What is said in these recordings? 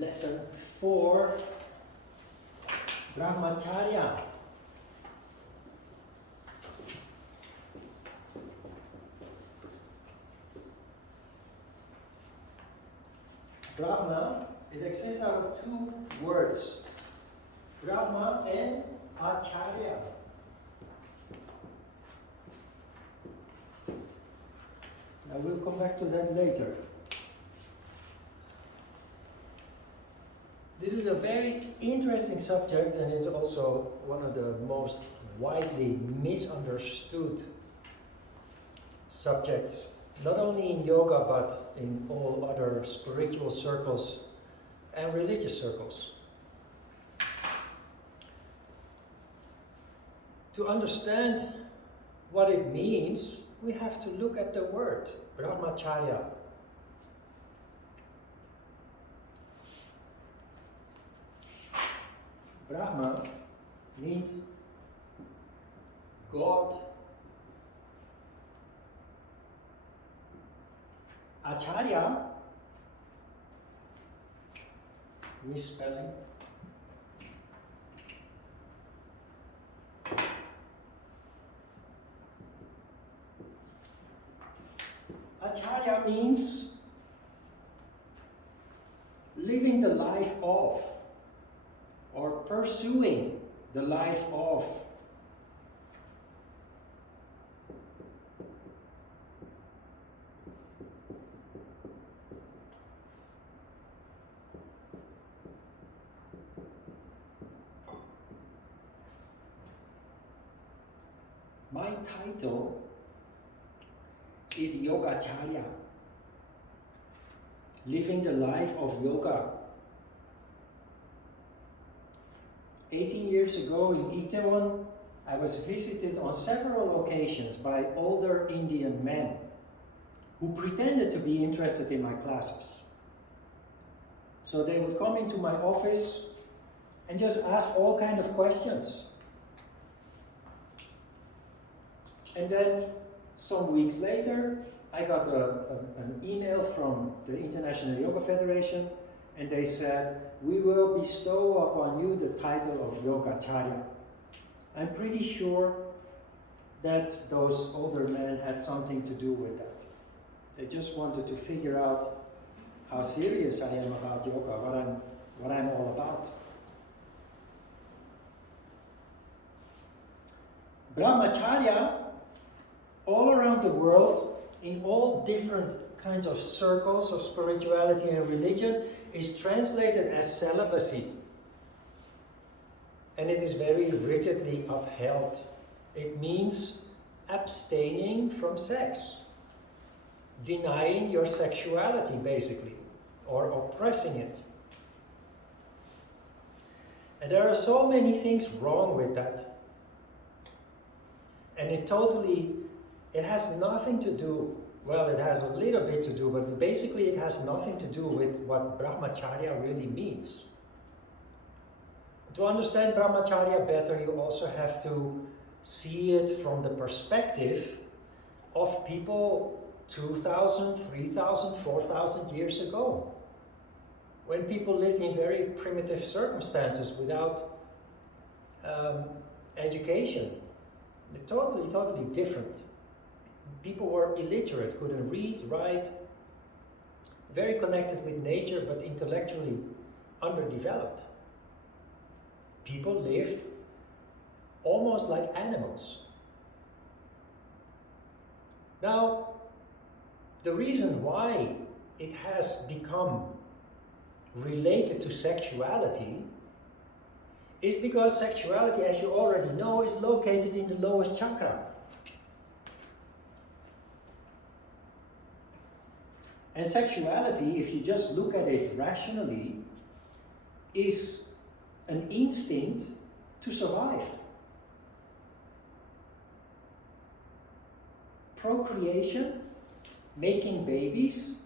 Lesson 4, Brahmacharya. Brahma, it exists out of two words, Brahma and Acharya. I will come back to that later. This is a very interesting subject and is also one of the most widely misunderstood subjects, not only in yoga but in all other spiritual circles and religious circles. To understand what it means, we have to look at the word Brahmacharya. Brahma means God. Acharya, misspelling. Acharya means living the life of, or pursuing the life of. My title is Yogacharya, living the life of yoga. 18 years ago in Itaewon, I was visited on several occasions by older Indian men who pretended to be interested in my classes. So they would come into my office and just ask all kinds of questions. And then some weeks later, I got an email from the International Yoga Federation, and they said, "We will bestow upon you the title of Yogacharya." I'm pretty sure that those older men had something to do with that. They just wanted to figure out how serious I am about yoga, what I'm all about. Brahmacharya, all around the world, in all different kinds of circles of spirituality and religion, is translated as celibacy. And it is very rigidly upheld. It means abstaining from sex, denying your sexuality basically, or oppressing it. And there are so many things wrong with that. And it has nothing to do, well, it has a little bit to do, but basically it has nothing to do with what Brahmacharya really means. To understand Brahmacharya better, you also have to see it from the perspective of people 2,000, 3,000, 4,000 years ago, when people lived in very primitive circumstances without education. They're totally different. People were illiterate, couldn't read, write, very connected with nature, but intellectually underdeveloped. People lived almost like animals. Now, the reason why it has become related to sexuality is because sexuality, as you already know, is located in the lowest chakra. And sexuality, if you just look at it rationally, is an instinct to survive. Procreation, making babies,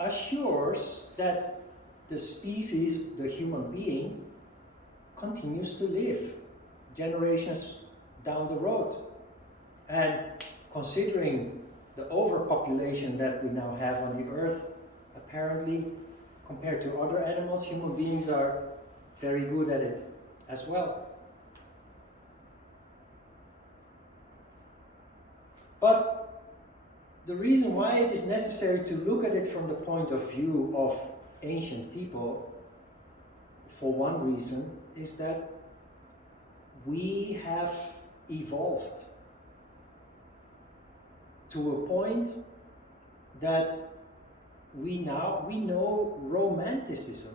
assures that the species, the human being, continues to live generations down the road. And considering the overpopulation that we now have on the earth, apparently compared to other animals, human beings are very good at it as well. But the reason why it is necessary to look at it from the point of view of ancient people, for one reason, is that we have evolved to a point that we know romanticism.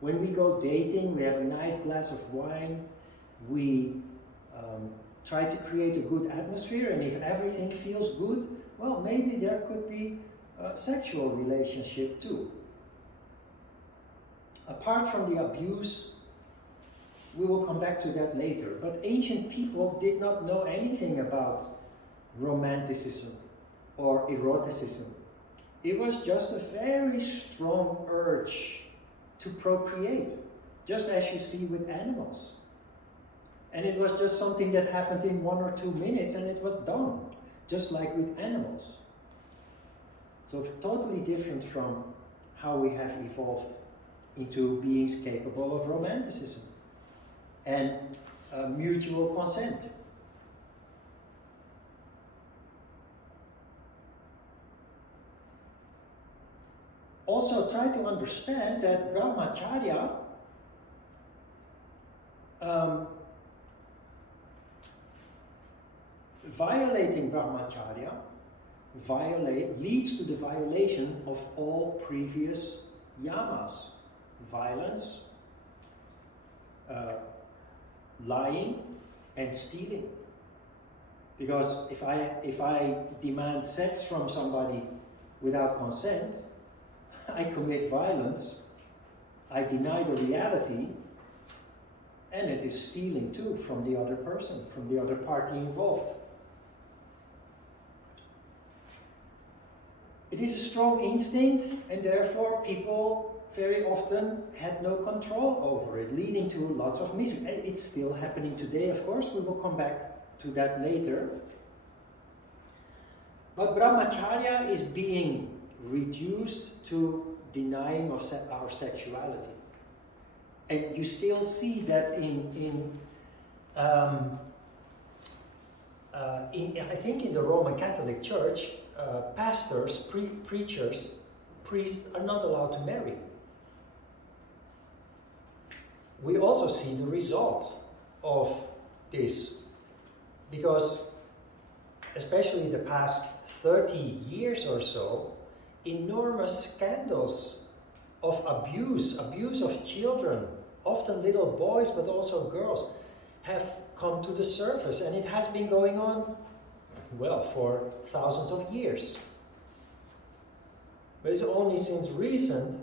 When we go dating, we have a nice glass of wine, we try to create a good atmosphere, and if everything feels good, well, maybe there could be a sexual relationship too. Apart from the abuse, we will come back to that later, but ancient people did not know anything about romanticism or eroticism. It was just a very strong urge to procreate, just as you see with animals. And it was just something that happened in 1 or 2 minutes and it was done, just like with animals. So totally different from how we have evolved into beings capable of romanticism and mutual consent. Also try to understand that Brahmacharya violating Brahmacharya leads to the violation of all previous yamas: violence, lying, and stealing. Because if I demand sex from somebody without consent, I commit violence, I deny the reality, and it is stealing too from the other person, from the other party involved. It is a strong instinct, and therefore people very often had no control over it, leading to lots of misery. It's still happening today, of course. We will come back to that later. But Brahmacharya is being reduced to denying of our sexuality. And you still see that I think in the Roman Catholic Church, pastors, preachers, priests are not allowed to marry. We also see the result of this, because especially the past 30 years or so, enormous scandals of abuse of children, often little boys but also girls, have come to the surface, and it has been going on, well, for thousands of years. But it's only since recent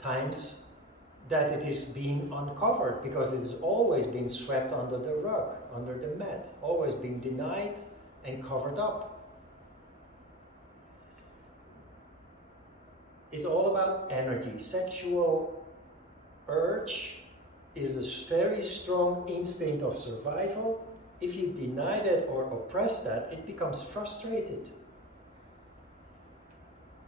times that it is being uncovered, because it has always been swept under the rug, under the mat, always been denied and covered up. It's all about energy. Sexual urge is a very strong instinct of survival. If you deny that or oppress that, it becomes frustrated.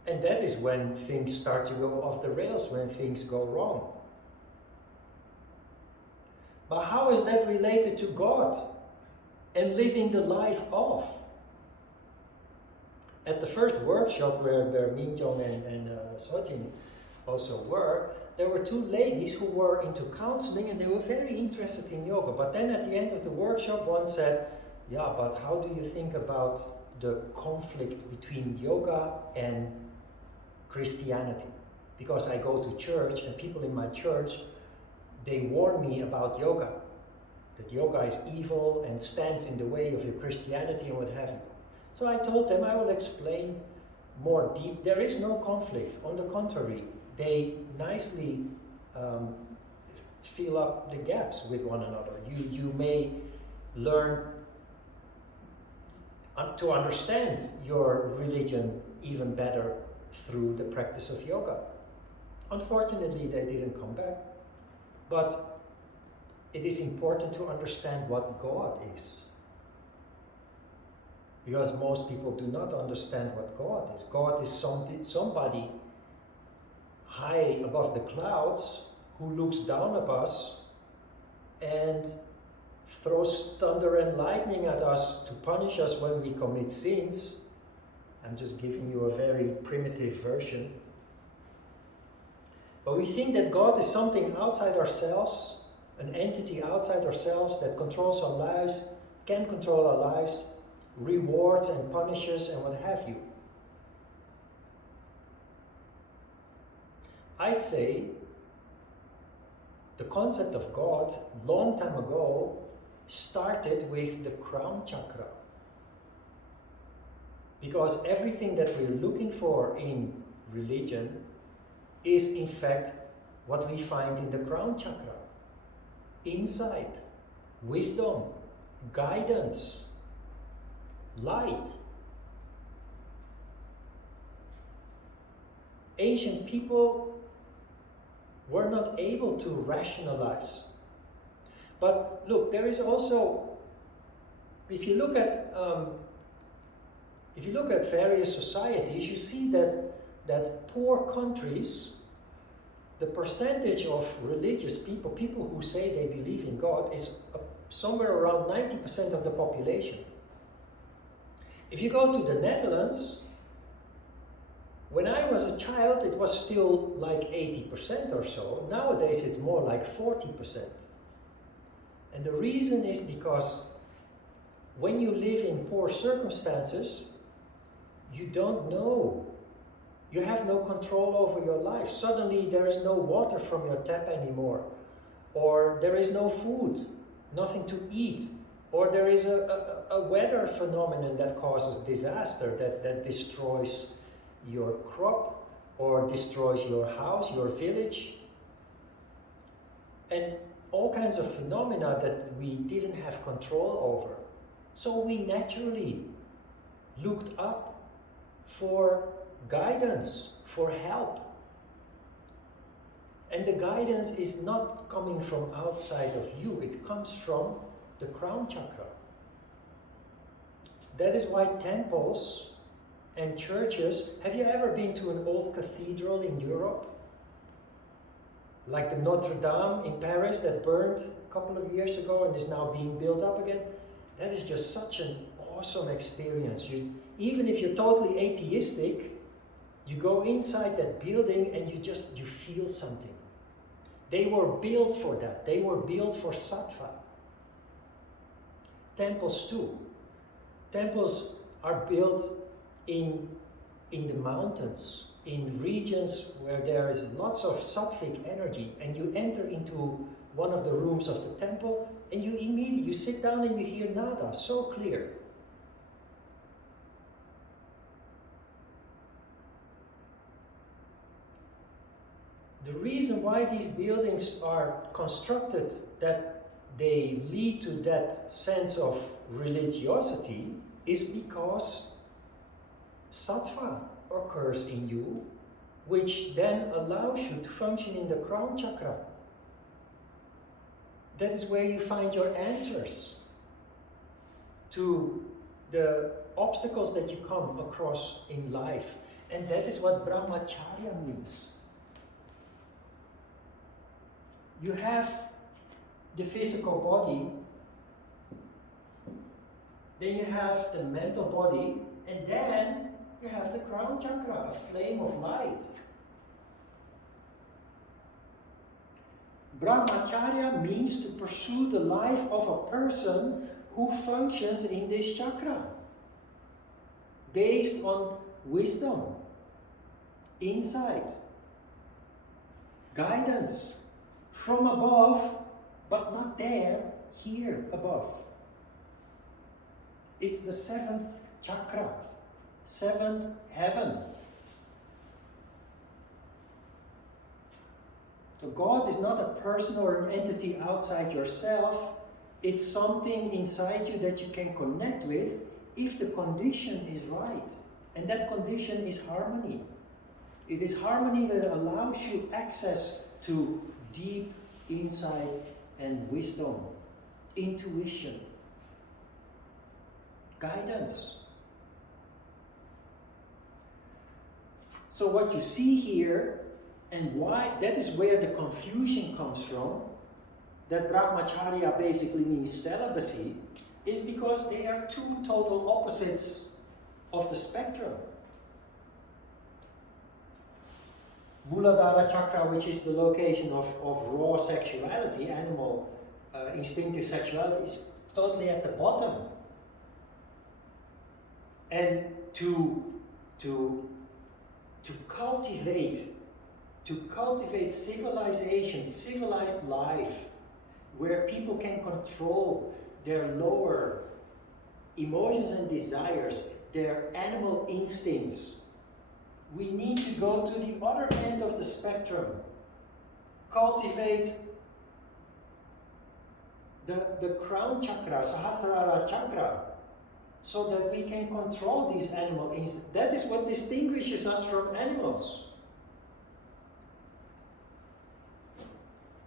And that is when things start to go off the rails, when things go wrong. But how is that related to God and living the life of? At the first workshop where Minjong and Sojin also were, there were 2 ladies who were into counseling, and they were very interested in yoga. But then at the end of the workshop, one said, yeah, but how do you think about the conflict between yoga and Christianity? Because I go to church, and people in my church, they warn me about yoga, that yoga is evil and stands in the way of your Christianity and what have you. So I told them I will explain more deep. There is no conflict. On the contrary, they nicely fill up the gaps with one another. You may learn to understand your religion even better through the practice of yoga. Unfortunately, they didn't come back. But it is important to understand what God is. Because most people do not understand what God is. God is somebody high above the clouds who looks down at us and throws thunder and lightning at us to punish us when we commit sins. I'm just giving you a very primitive version. But we think that God is something outside ourselves, an entity outside ourselves that controls our lives, can control our lives, rewards and punishes and what have you. I'd say the concept of God, long time ago, started with the crown chakra. Because everything that we're looking for in religion is in fact what we find in the crown chakra. Insight, wisdom, guidance, light. Ancient people were not able to rationalize. But look, there is also, if you look at various societies, you see that poor countries, the percentage of religious people, people who say they believe in God, is somewhere around 90% of the population. If you go to the Netherlands, when I was a child, it was still like 80% or so. Nowadays, it's more like 40%. And the reason is because when you live in poor circumstances, you don't know. You have no control over your life. Suddenly there is no water from your tap anymore. Or there is no food, nothing to eat. Or there is a weather phenomenon that causes disaster, that destroys your crop, or destroys your house, your village. And all kinds of phenomena that we didn't have control over. So we naturally looked up for guidance, for help. And the guidance is not coming from outside of you, it comes from the crown chakra. That is why temples and churches, have you ever been to an old cathedral in Europe? Like the Notre Dame in Paris that burned a couple of years ago and is now being built up again? That is just such an awesome experience. Even if you're totally atheistic, you go inside that building and you feel something. They were built for that. They were built for sattva. Temples too. Temples are built in the mountains, in regions where there is lots of sattvic energy, and you enter into one of the rooms of the temple and you sit down and you hear nada, so clear. The reason why these buildings are constructed that they lead to that sense of religiosity is because sattva occurs in you, which then allows you to function in the crown chakra. That is where you find your answers to the obstacles that you come across in life. And that is what Brahmacharya means. You have the physical body, then you have the mental body, and then you have the crown chakra, a flame of light. Brahmacharya means to pursue the life of a person who functions in this chakra, based on wisdom, insight, guidance, from above, but not there, here above. It's the seventh chakra, seventh heaven. So God is not a person or an entity outside yourself. It's something inside you that you can connect with if the condition is right. And that condition is harmony. It is harmony that allows you access to deep insight and wisdom, intuition, guidance. So what you see here, And why? That is where the confusion comes from, that Brahmacharya basically means celibacy, is because they are two total opposites of the spectrum. Muladhara chakra, which is the location of raw sexuality, animal instinctive sexuality, is totally at the bottom. And to cultivate civilization, civilized life, where people can control their lower emotions and desires, their animal instincts, we need to go to the other end of the spectrum. Cultivate the crown chakra, Sahasrara chakra, so that we can control these animal instincts. That is what distinguishes us from animals.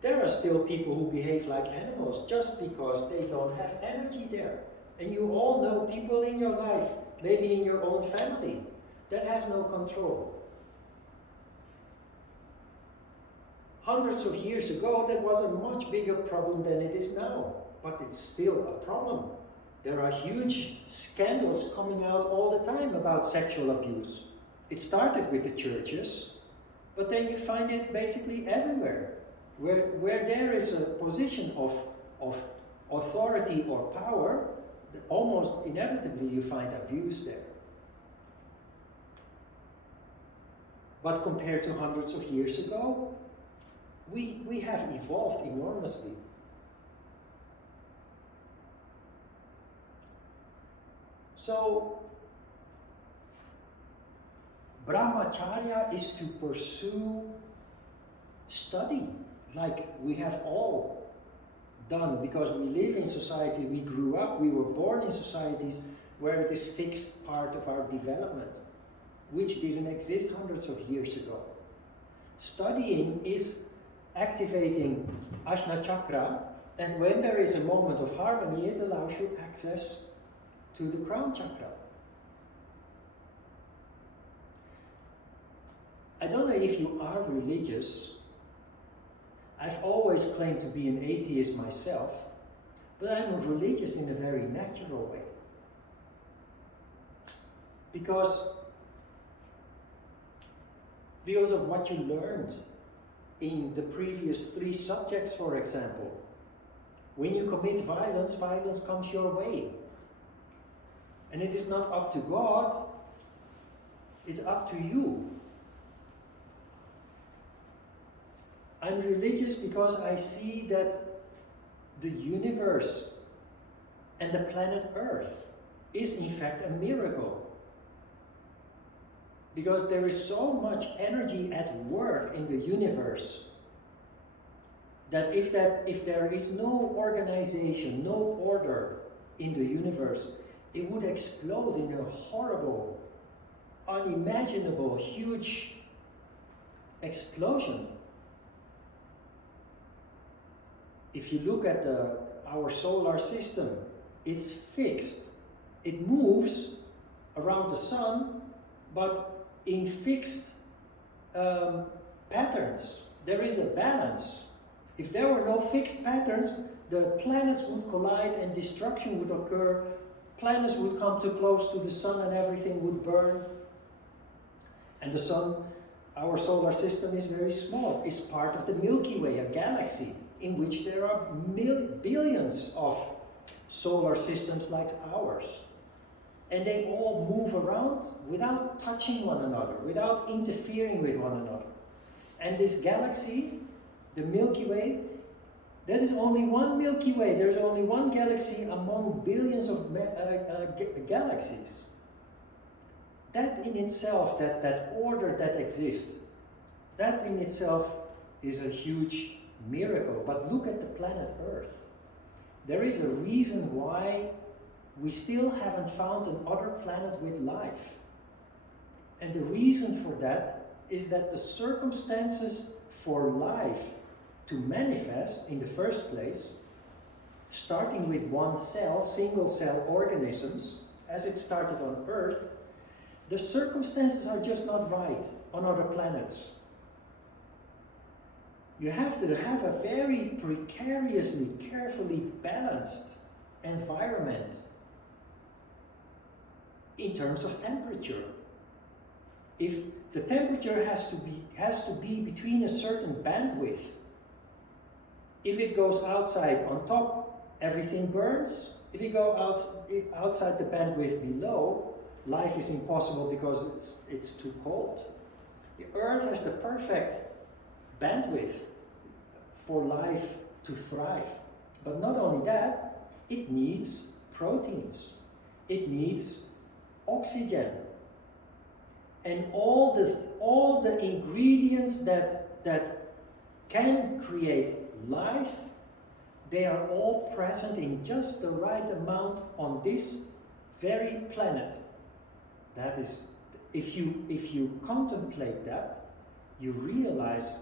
There are still people who behave like animals just because they don't have energy there. And you all know people in your life, maybe in your own family, that have no control. Hundreds of years ago, that was a much bigger problem than it is now. But it's still a problem. There are huge scandals coming out all the time about sexual abuse. It started with the churches, but then you find it basically everywhere. Where there is a position of authority or power, almost inevitably you find abuse there. But compared to hundreds of years ago, we have evolved enormously. So, Brahmacharya is to pursue study, like we have all done, because we live in society, we grew up, we were born in societies where it is fixed part of our development, which didn't exist hundreds of years ago. Studying is activating Ajna Chakra, and when there is a moment of harmony, it allows you access to the crown chakra. I don't know if you are religious. I've always claimed to be an atheist myself, but I'm religious in a very natural way. Because of what you learned in the previous 3 subjects, for example. When you commit violence, violence comes your way. And it is not up to God, it's up to you. I'm religious because I see that the universe and the planet Earth is in fact a miracle. Because there is so much energy at work in the universe that if there is no organization, no order in the universe, it would explode in a horrible, unimaginable, huge explosion. If you look at our solar system, it's fixed. It moves around the sun, but in fixed patterns. There is a balance. If there were no fixed patterns, the planets would collide and destruction would occur. Planets would come too close to the sun and everything would burn. And the sun, our solar system, is very small. It's part of the Milky Way, a galaxy, in which there are billions of solar systems like ours. And they all move around without touching one another, without interfering with one another. And this galaxy, the Milky Way, that is only one Milky Way. There's only one galaxy among billions of galaxies. That in itself, that order that exists, that in itself is a huge miracle. But look at the planet Earth. There is a reason why we still haven't found another planet with life. And the reason for that is that the circumstances for life to manifest in the first place, starting with one cell, single cell organisms, as it started on Earth, the circumstances are just not right on other planets. You have to have a very precariously, carefully balanced environment in terms of temperature. If the temperature has to be between a certain bandwidth, if it goes outside on top, everything burns. If it goes outside the bandwidth below, life is impossible because it's too cold. The Earth has the perfect bandwidth for life to thrive. But not only that, it needs proteins. It needs oxygen. And all the ingredients that can create life, they are all present in just the right amount on this very planet. That is, if you contemplate that, you realize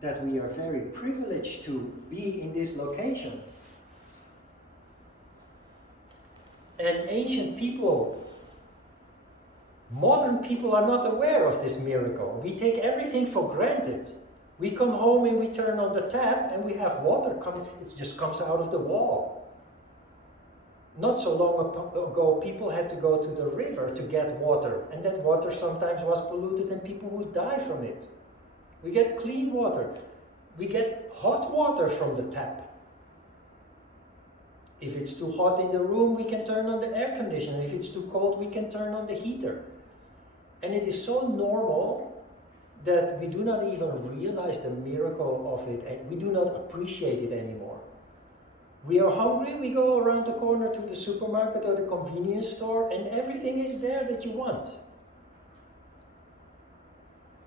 that we are very privileged to be in this location. And ancient people, modern people are not aware of this miracle. We take everything for granted. We come home and we turn on the tap and we have water it just comes out of the wall. Not so long ago, people had to go to the river to get water, and that water sometimes was polluted and people would die from it. We get clean water. We get hot water from the tap. If it's too hot in the room, we can turn on the air conditioner. If it's too cold, we can turn on the heater. And it is so normal that we do not even realize the miracle of it, and we do not appreciate it anymore. We are hungry, we go around the corner to the supermarket or the convenience store, and everything is there that you want.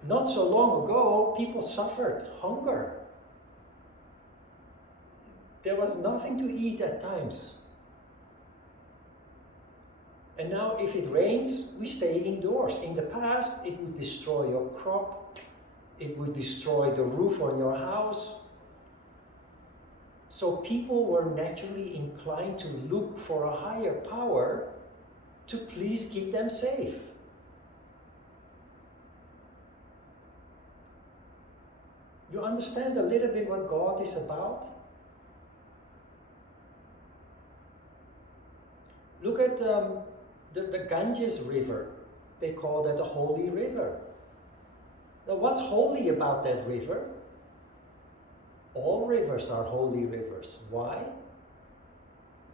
Not so long ago, people suffered hunger. There was nothing to eat at times. And now if it rains, we stay indoors. In the past, it would destroy your crop. It would destroy the roof on your house. So people were naturally inclined to look for a higher power to please keep them safe. You understand a little bit what God is about? Look at the Ganges River. They call that the Holy River. Now, what's holy about that river? All rivers are holy rivers. Why?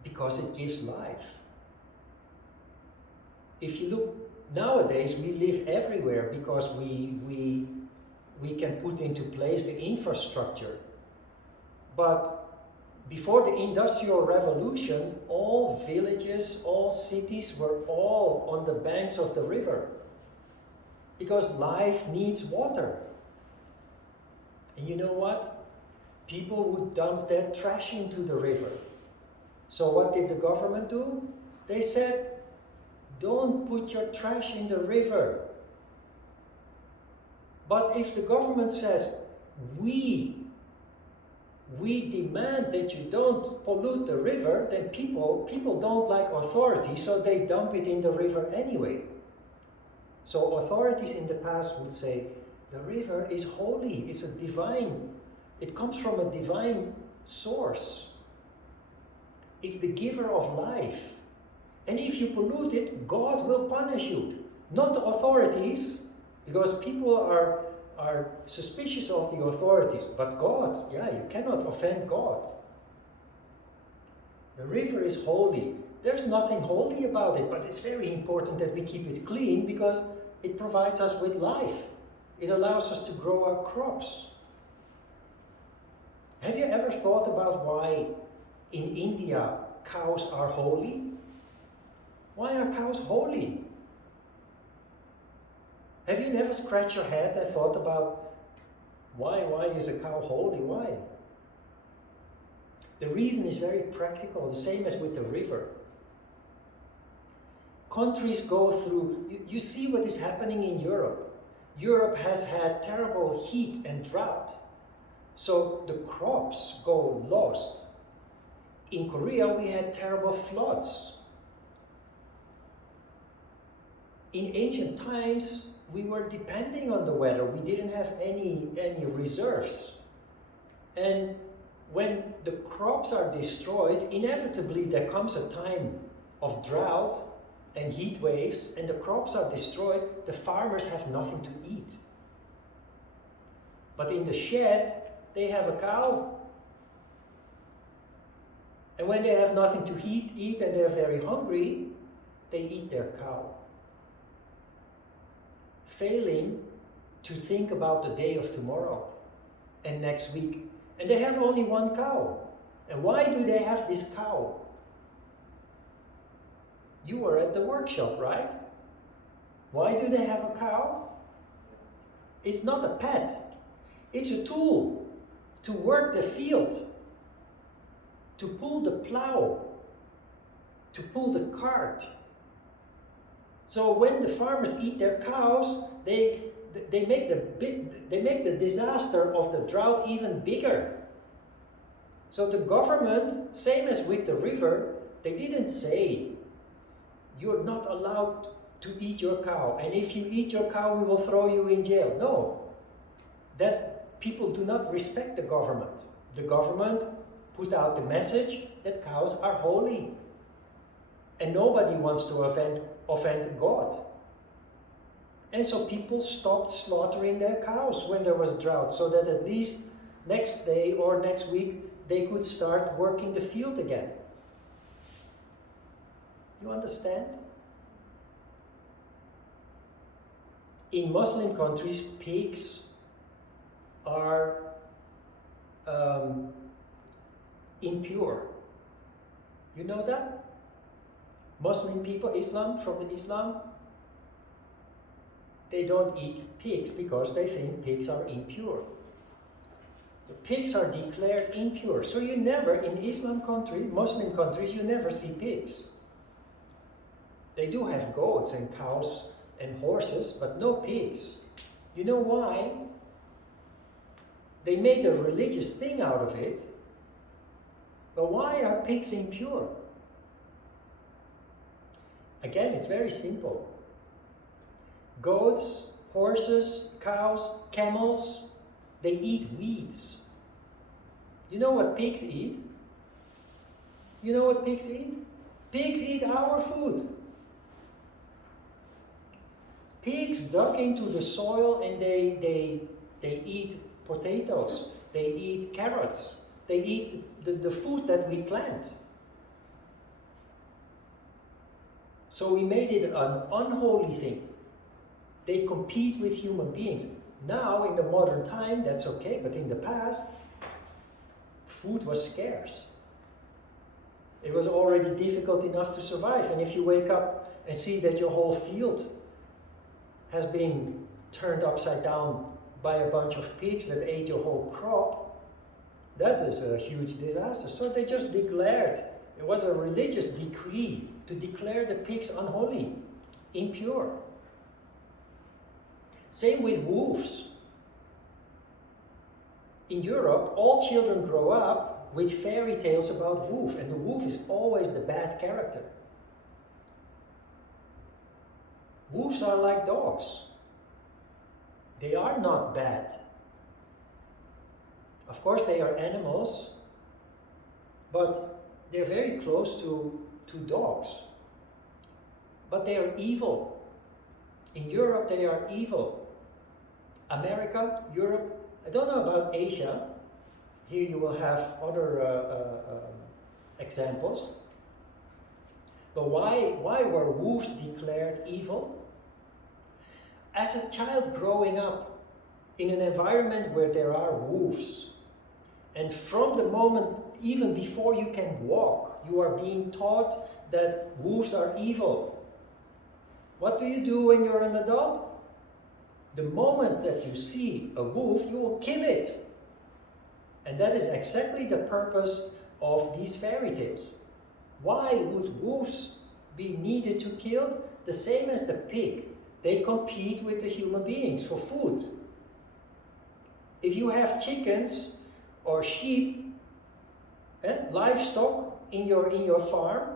Because it gives life. If you look, nowadays we live everywhere because we can put into place the infrastructure. But before the Industrial Revolution, all villages, all cities were all on the banks of the river. Because life needs water. And you know what? People would dump their trash into the river. So what did the government do? They said, don't put your trash in the river. But if the government says, we demand that you don't pollute the river, then people don't like authority, so they dump it in the river anyway. So authorities in the past would say, the river is holy, it's a divine, it comes from a divine source. It's the giver of life. And if you pollute it, God will punish you. Not the authorities, because people are suspicious of the authorities. But God, you cannot offend God. The river is holy. There's nothing holy about it, but it's very important that we keep it clean because it provides us with life. It allows us to grow our crops. Have you ever thought about why in India cows are holy? Why are cows holy? Have you never scratched your head and thought about why is a cow holy? Why? The reason is very practical, the same as with the river. Countries go through, you see what is happening in Europe. Europe has had terrible heat and drought. So the crops go lost. In Korea, we had terrible floods. In ancient times, we were depending on the weather. We didn't have any reserves. And when the crops are destroyed, inevitably there comes a time of drought and heat waves, and the crops are destroyed, the farmers have nothing to eat. But in the shed, they have a cow. And when they have nothing to eat and they're very hungry, they eat their cow. Failing to think about the day of tomorrow and next week. And they have only one cow. And why do they have this cow? You were at the workshop, right? Why do they have a cow? It's not a pet. It's a tool to work the field, to pull the plow, to pull the cart. So when the farmers eat their cows, they make the disaster of the drought even bigger. So the government, same as with the river, they didn't say, you're not allowed to eat your cow, and if you eat your cow, we will throw you in jail. No, that people do not respect the government. The government put out the message that cows are holy, and nobody wants to offend God. And so people stopped slaughtering their cows when there was drought, so that at least next day or next week they could start working the field again. You understand? In Muslim countries, pigs are impure. You know that? Muslim people, from Islam, they don't eat pigs because they think pigs are impure. The pigs are declared impure. So you never, in Muslim countries, you never see pigs. They do have goats and cows and horses, but no pigs. You know why? They made a religious thing out of it. But why are pigs impure? Again, it's very simple. Goats, horses, cows, camels, they eat weeds. You know what pigs eat? You know what pigs eat? Pigs eat our food. Pigs dug into the soil and they eat potatoes, they eat carrots, they eat the food that we plant. So we made it an unholy thing. They compete with human beings. Now, in the modern time, that's okay, but in the past, food was scarce. It was already difficult enough to survive, and if you wake up and see that your whole field has been turned upside down by a bunch of pigs that ate your whole crop, that is a huge disaster. So they just declared, it was a religious decree to declare the pigs unholy, impure. Same with wolves. In Europe, all children grow up with fairy tales about wolf, and the wolf is always the bad character. Wolves are like dogs. They are not bad. Of course, they are animals, but they're very close to dogs. But they are evil. In Europe, they are evil. America, Europe, I don't know about Asia. Here you will have other examples. But why were wolves declared evil? As a child growing up in an environment where there are wolves, and from the moment, even before you can walk, you are being taught that wolves are evil. What do you do when you're an adult? The moment that you see a wolf, you will kill it. And that is exactly the purpose of these fairy tales. Why would wolves be needed to kill? The same as the pig. They compete with the human beings for food. If you have chickens or sheep, livestock in your farm,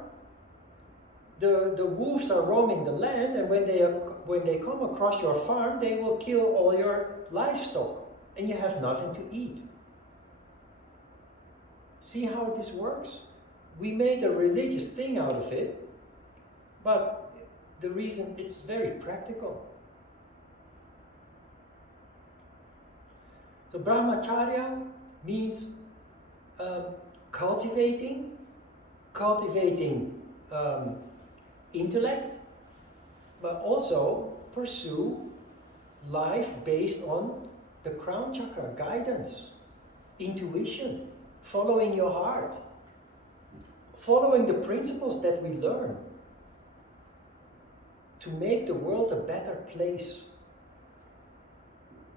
the wolves are roaming the land, and when they come across your farm, they will kill all your livestock, and you have nothing to eat. See how this works? We made a religious thing out of it, but the reason it's very practical. So Brahmacharya means cultivating intellect, but also pursue life based on the crown chakra, guidance, intuition, following your heart, following the principles that we learn to make the world a better place.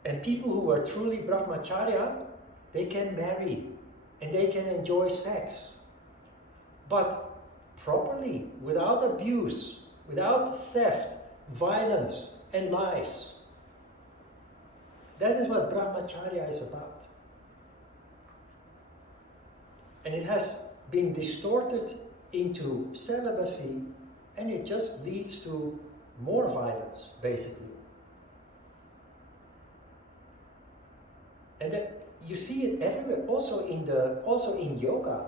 And people who are truly Brahmacharya, they can marry and they can enjoy sex, but properly, without abuse, without theft, violence, and lies. That is what Brahmacharya is about. And it has been distorted into celibacy, and it just leads to more violence, basically. And that you see it everywhere, also in yoga.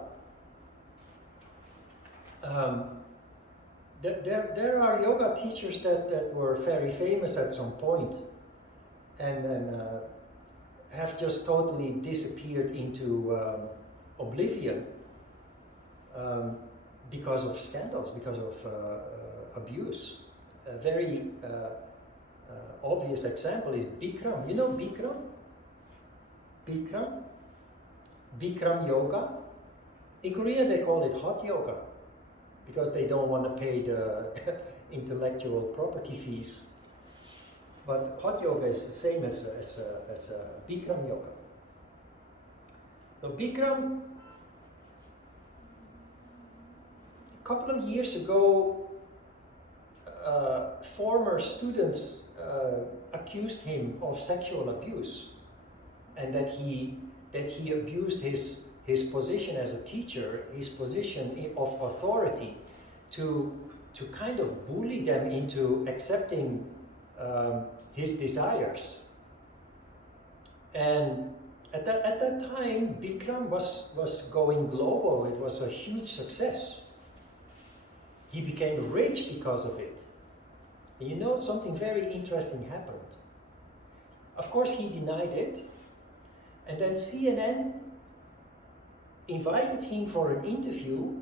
There are yoga teachers that were very famous at some point, and have just totally disappeared into oblivion because of scandals, because of abuse. A very obvious example is Bikram. You know Bikram? Bikram yoga. In Korea they call it hot yoga because they don't want to pay the intellectual property fees. But hot yoga is the same as Bikram yoga. So Bikram, a couple of years ago, former students accused him of sexual abuse, and that he abused his position as a teacher, his position of authority, to kind of bully them into accepting his desires. And at that time, Bikram was going global. It was a huge success. He became rich because of it. And you know, something very interesting happened. Of course, he denied it. And then CNN invited him for an interview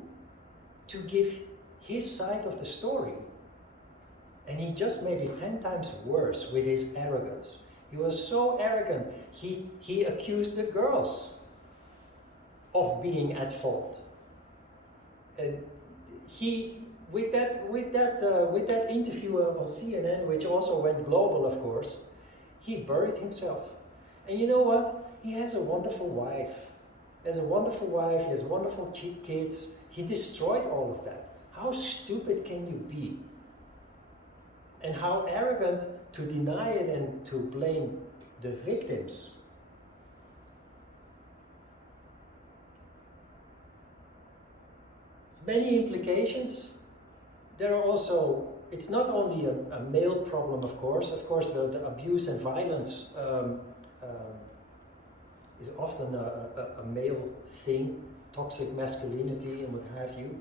to give his side of the story. And he just made it 10 times worse with his arrogance. He was so arrogant, he accused the girls of being at fault. And with that interview on CNN, which also went global, of course, he buried himself. And you know what? He has a wonderful wife. He has wonderful kids. He destroyed all of that. How stupid can you be? And how arrogant to deny it and to blame the victims. There's many implications. There are also, it's not only a male problem, of course. Of course, the abuse and violence is often a male thing, toxic masculinity and what have you.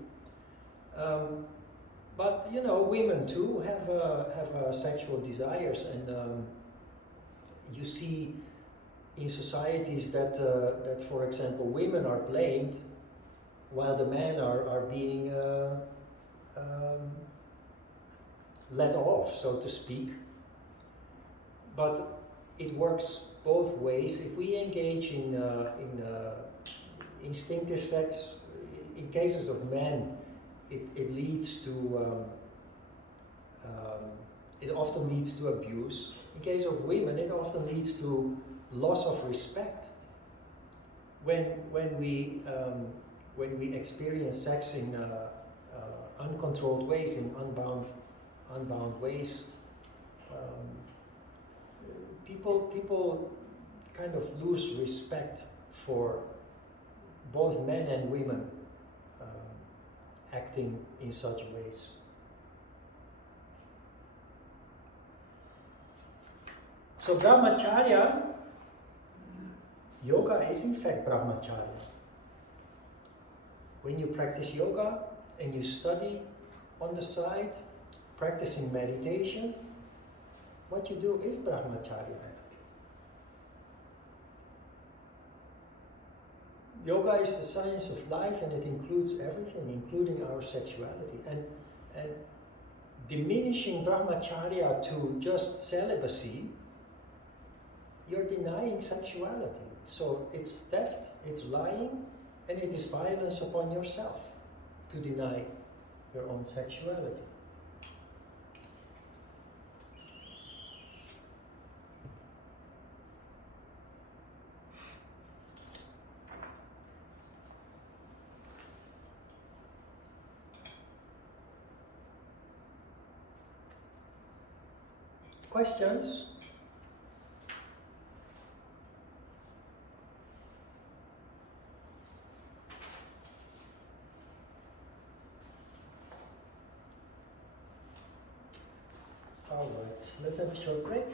But you know, women too have sexual desires, and you see in societies that for example, women are blamed while the men are being let off, so to speak. But it works both ways. If we engage in instinctive sex, in cases of men, it leads to it often leads to abuse. In case of women, it often leads to loss of respect. When we experience sex in uncontrolled ways, in unbound ways, people kind of lose respect for both men and women acting in such ways. So Brahmacharya, yoga is in fact Brahmacharya. When you practice yoga and you study on the side, practicing meditation, what you do is Brahmacharya. Yoga is the science of life, and it includes everything, including our sexuality. And diminishing Brahmacharya to just celibacy, you're denying sexuality. So it's theft, it's lying, and it is violence upon yourself to deny your own sexuality. Questions? All right, let's have a short break.